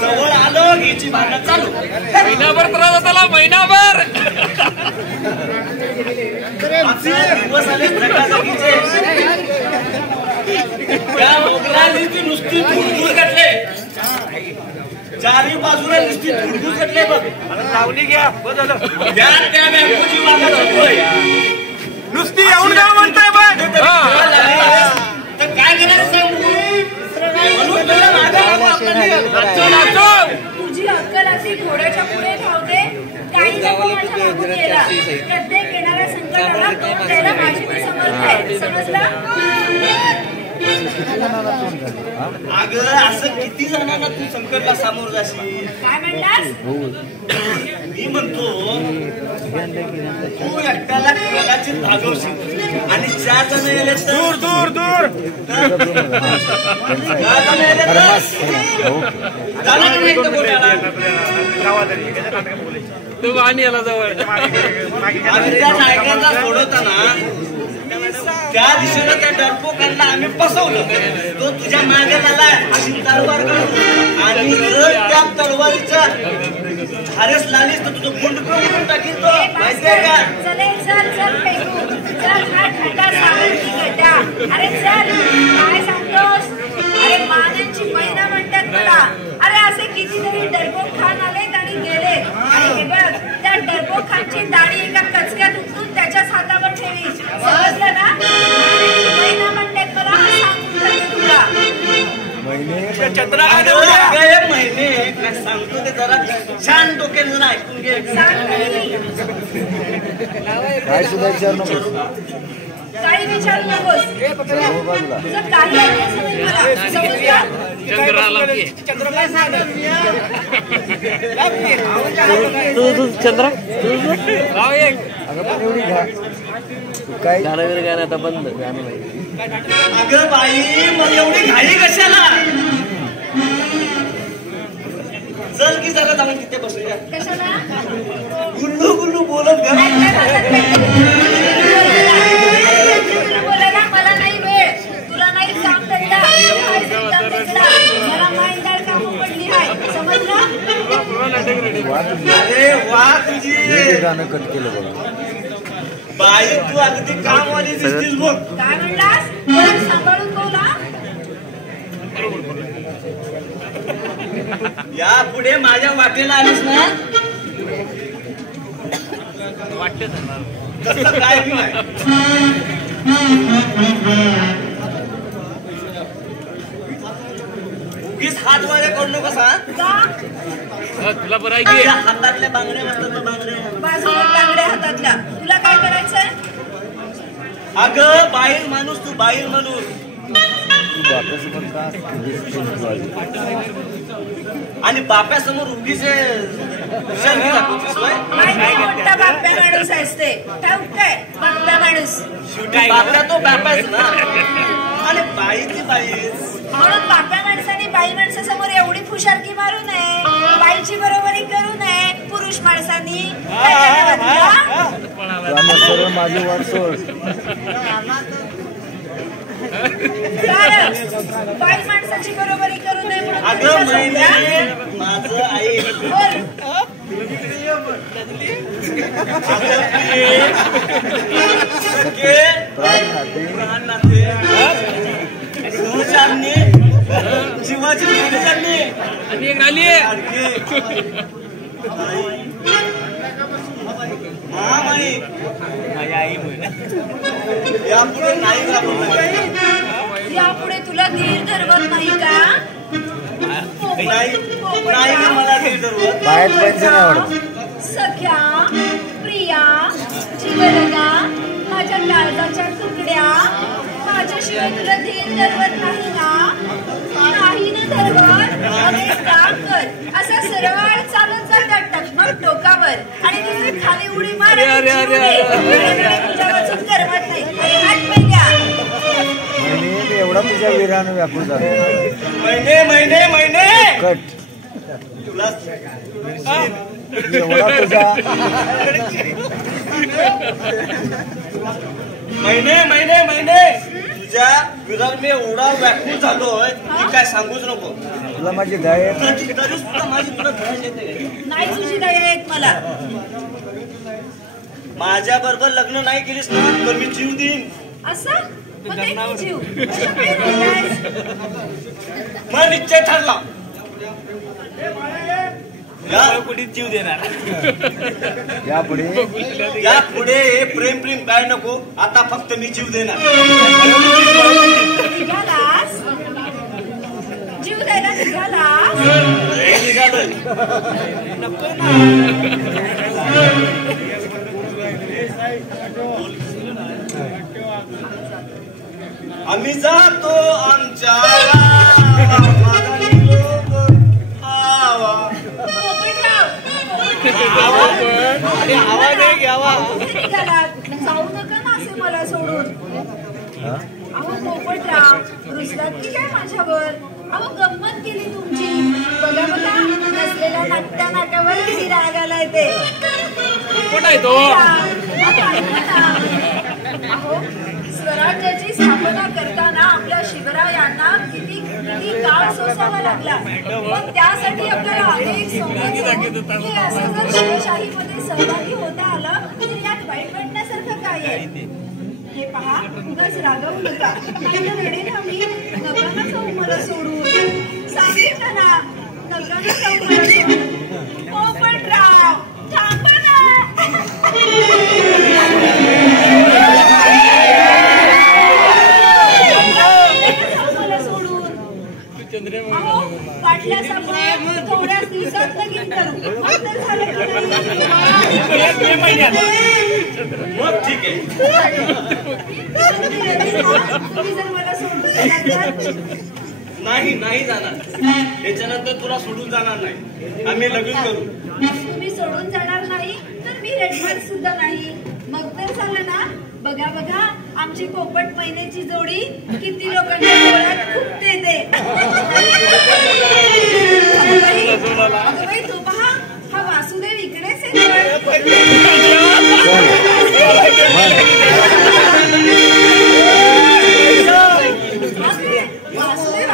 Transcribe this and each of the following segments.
जवळ आलं घ्यायची भांडण चालू महिनाभर त्रास झाला महिनाभर दिवस आले त्या मोगलाची नुसती धुळधुळ घातले चारी बाजूला नुसती धुळधुळ घातले बघ लावली घ्या बदल त्या बँकोची वागत होतोय नुसती येऊन काय म्हणताय बघ तर काय करायचं सांगू तुझी अक्कल अशी घोड्याच्या पुढे धावते काही नको माझ्या मागून गेला प्रत्येक येणाऱ्या संकटाला तोंड द्यायला माझी मी समर्थ आहे समजलं अगं असं किती जणांना तू संकटला सामोर जाशील काय म्हणलास मी म्हणतो तू एकट्याला कदाचित भागवशील आणि 4 जण येले दूर दूर दूर 4 जण येले तू गाणी याला जवळ आम्ही त्या नायकांना सोडवताना त्या दिशेला त्या डरपोकांना आम्ही फसवलं तो तुझ्या मागे आला अशी तलवार काढून आणि जर त्या तलवारीचा धारेस लागलीस तर तुझं गुंड करून टाकील तो माहितीये का चले चल चल पेगू चल हा ठंडा सावरती गड्डा अरे चल काय सांगतोस अरे मानांची महिना म्हणतात मला अरे असे कितीतरी डरपोक खान आलेत आणि गेले आणि हे बघ त्या डरपोक खानची दाढी एका कचक्यात उचलून त्याच्याच हातावर ठेवी समजलं ना महिना म्हणतात मला सांगून टाकेल तुला महिने काय सांगतो ते जरा छान डोक्याने जरा ऐकून घे काय सुद्धा विचार नको काही विचारू नकोस तुझं काही ऐकायचं नाही मला समजलं चंद्राला चंद्र लाव एक अगं पण एवढी घ्या काय गाणं वगैरे गाणं आता बंद गाणं नाही अगं बाई मग एवढी घाई कशाला चल की जरा जाऊन तिथे बसूया कशाला गुल्लू गुल्लू बोलत बोलायला मला नाही वेळ तुला नाही काम धंदा मला माहिती काम पडली आहे समजलं अरे वा तुझी गाणं कट केलं बघा बाई तू अगदी कामवाली दिसतीस बघ काय म्हणलास जरा सांभाळून बोला या पुढे माझ्या वाटेला आलीस ना वाटते तसं काय बी नाही उगीच हात वाऱ्या करू नको कसा तुला बरं आहे की हातातल्या बांगड्या म्हणतात बांगड्या बाजूला बांगड्या हातातल्या तुला काय करायचंय अगं बाईल माणूस तू बाईल माणूस आणि बाप्यासमोर उगीच मोठा बाप्या माणूस असते ठाऊक काय बाप्या माणूस बाप्या तो बाप्याच ना आणि बाई ती बाईच म्हणून बाप्या माणसाने बाई माणसासमोर एवढी फुशारकी मारू नये बाईची बरोबरी करू नये पुरुष माणसांनी सर्व माझी वाट सोड बाई माणसाची बरोबरी करू नये अगं माझं आई जीवाची आणि एक आली यापुढे नाही यापुढे तुला धीर धरवत नाही का नाही मला धीर धरवत बाहेर पैसे नाही आवडत सख्या प्रिया जीवलगा माझ्या काळजाच्या तुकड्या माझ्याशिवाय तुला धीर धरवत नाही ना नाही ना धरवत अरे काम कर असा सरळ चालत जातात टकमक टोकावर आणि तिथे खाली उडी मार तुझ्या वाचून करमत नाही हात पहिल्या एवढा तुझ्या वीरानं व्यापून झाला महिने महिने महिने कट तुला महिने तुझ्या विरार मी एवढा व्याकुळ झालोय की काय सांगूच नको. तुला माझी दया माझी तुला धन येते नाही तुझी दया येत मला. माझ्या बरोबर लग्न नाही केलीस ना तर मी जीव देईन. असं मग ते जीव असं काय बोललायस? मग निश्चय ठरला. कुठे जीव देणार यापुढे हे प्रेम काय नको. आता फक्त मी जीव देणार. निघालास जीव द्यायला निघालास. नको ना. आम्ही जातो आमच्या जाऊ नका ना असे मला सोडून. अहो पोपटराव रुसलात की काय माझ्यावर? अहो गंमत केली तुमची. बघा नसलेल्या नाट्या नाट्यावर किती राग आलाय ते. अहो स्वराज्याची स्थापना करताना आपल्या शिवरायांना किती काळ सोसावा लागला. पण त्यासाठी आपल्याला अनेक हे असं जर शिवशाहीमध्ये सहभागी होता आलं तर यात वाईट वाटण्यासारखं काय आहे? हे पहा उगाच रागवू नका. रडेल मी. नका ना जाऊ मला सोडून. सांगितलं ना नका ना जाऊ मला सोडून. पोपटराव थांबा ना. थोड्याच दिवसात लगीन करू. मग ठीक आहे. तुम्ही जर मला सोडून नाही जाणार. याच्यानंतर तुला सोडून जाणार नाही. आम्ही लगीन करू. तुम्ही सोडून जाणार नाही तर मी रडणार सुद्धा नाही. मग तर झालं ना. बघा आमची पोपट महिन्याची जोडी किती लोकांच्या डोळ्यात खूप देते. तो पहा हा वासुदेव इकडेच वासुदेव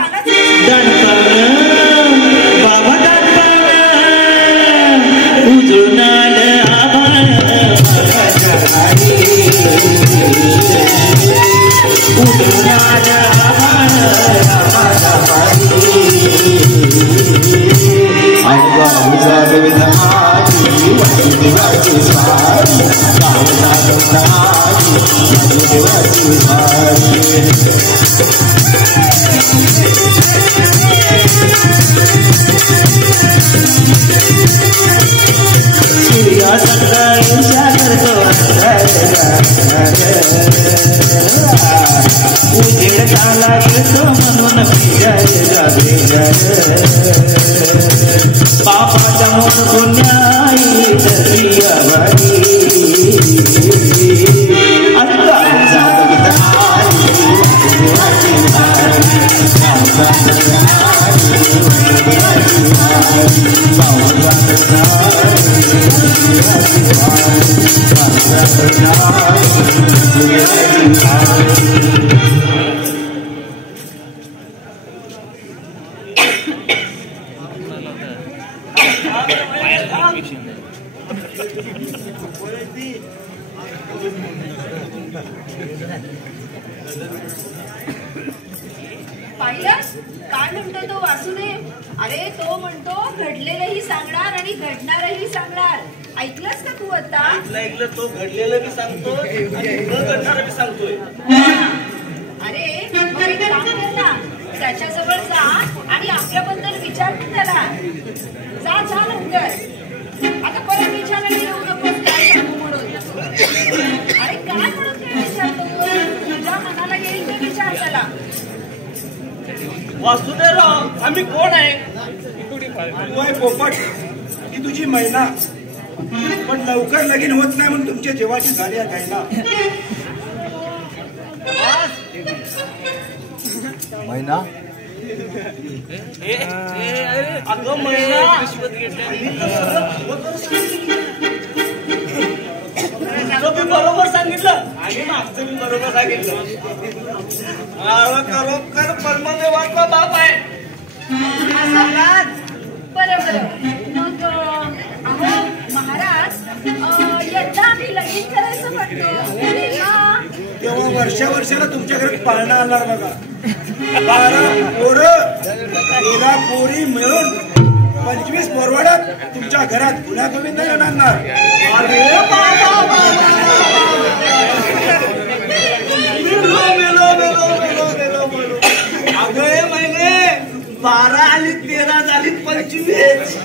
पाहिलंस काय म्हणतो तो वासुदेव? अरे तो म्हणतो घडलेलंही सांगणार आणि घडणारही सांगणार. ऐकलंस का तू आता? ऐकलं. तो घडलेलं बी सांगतोय आणि न घडणारं बी सांगतोय. अरे मग एक काम कर ना. त्याच्याजवळ जा आणि आपल्याबद्दल विचार त्याला. जा लवकर. आता परत विचारायला येऊ नकोस काय सांगू म्हणून. अरे काय म्हणून काय विचारतो? तुझ्या मनाला येईल ते विचार त्याला. वासुदेवराव आम्ही कोण आहे? तू आहे पोपट. ही तुझी मैना. पण लवकर लगीन होत नाही म्हणून तुमच्या जीवाची झाली आहे गायला. मैना अगं महिना तुझं बरोबर सांगितलं आणि मागचं मी बरोबर सांगितलं. खरोखर पद्मदेवाचा बाप आहे. बरोबर. मग अहो महाराज, यंदा आम्ही लगीन करायचं म्हणतो तेव्हा वर्षाला तुमच्या घरात पाळणा आणणार बघा. 12 पोरं 13 पोरी मिळून 25 परवाड्यात तुमच्या घरात गुन्हा गोविंद आणणार. अगं महिने 12 आणि 13 झाली 25.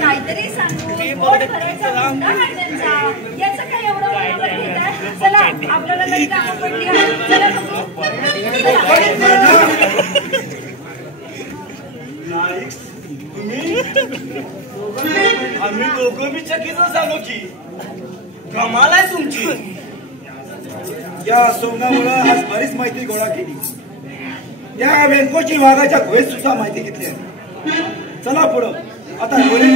काहीतरी सांगू पोट भरायचा धंदा आहे त्यांचा. याचं काय एवढं बरोबर घेत आहे. चला आपल्याला काही कामं पडली आहे. चला आम्ही दोघं बी चकीचं सांगू की कमाल आहे तुमची. या सोंगामुळे आज बरीच माहिती गोळा केली. त्या वेंकोची वाघाच्या गुहेत सुद्धा माहिती घेतली आहे. चला पुढं आता डोळे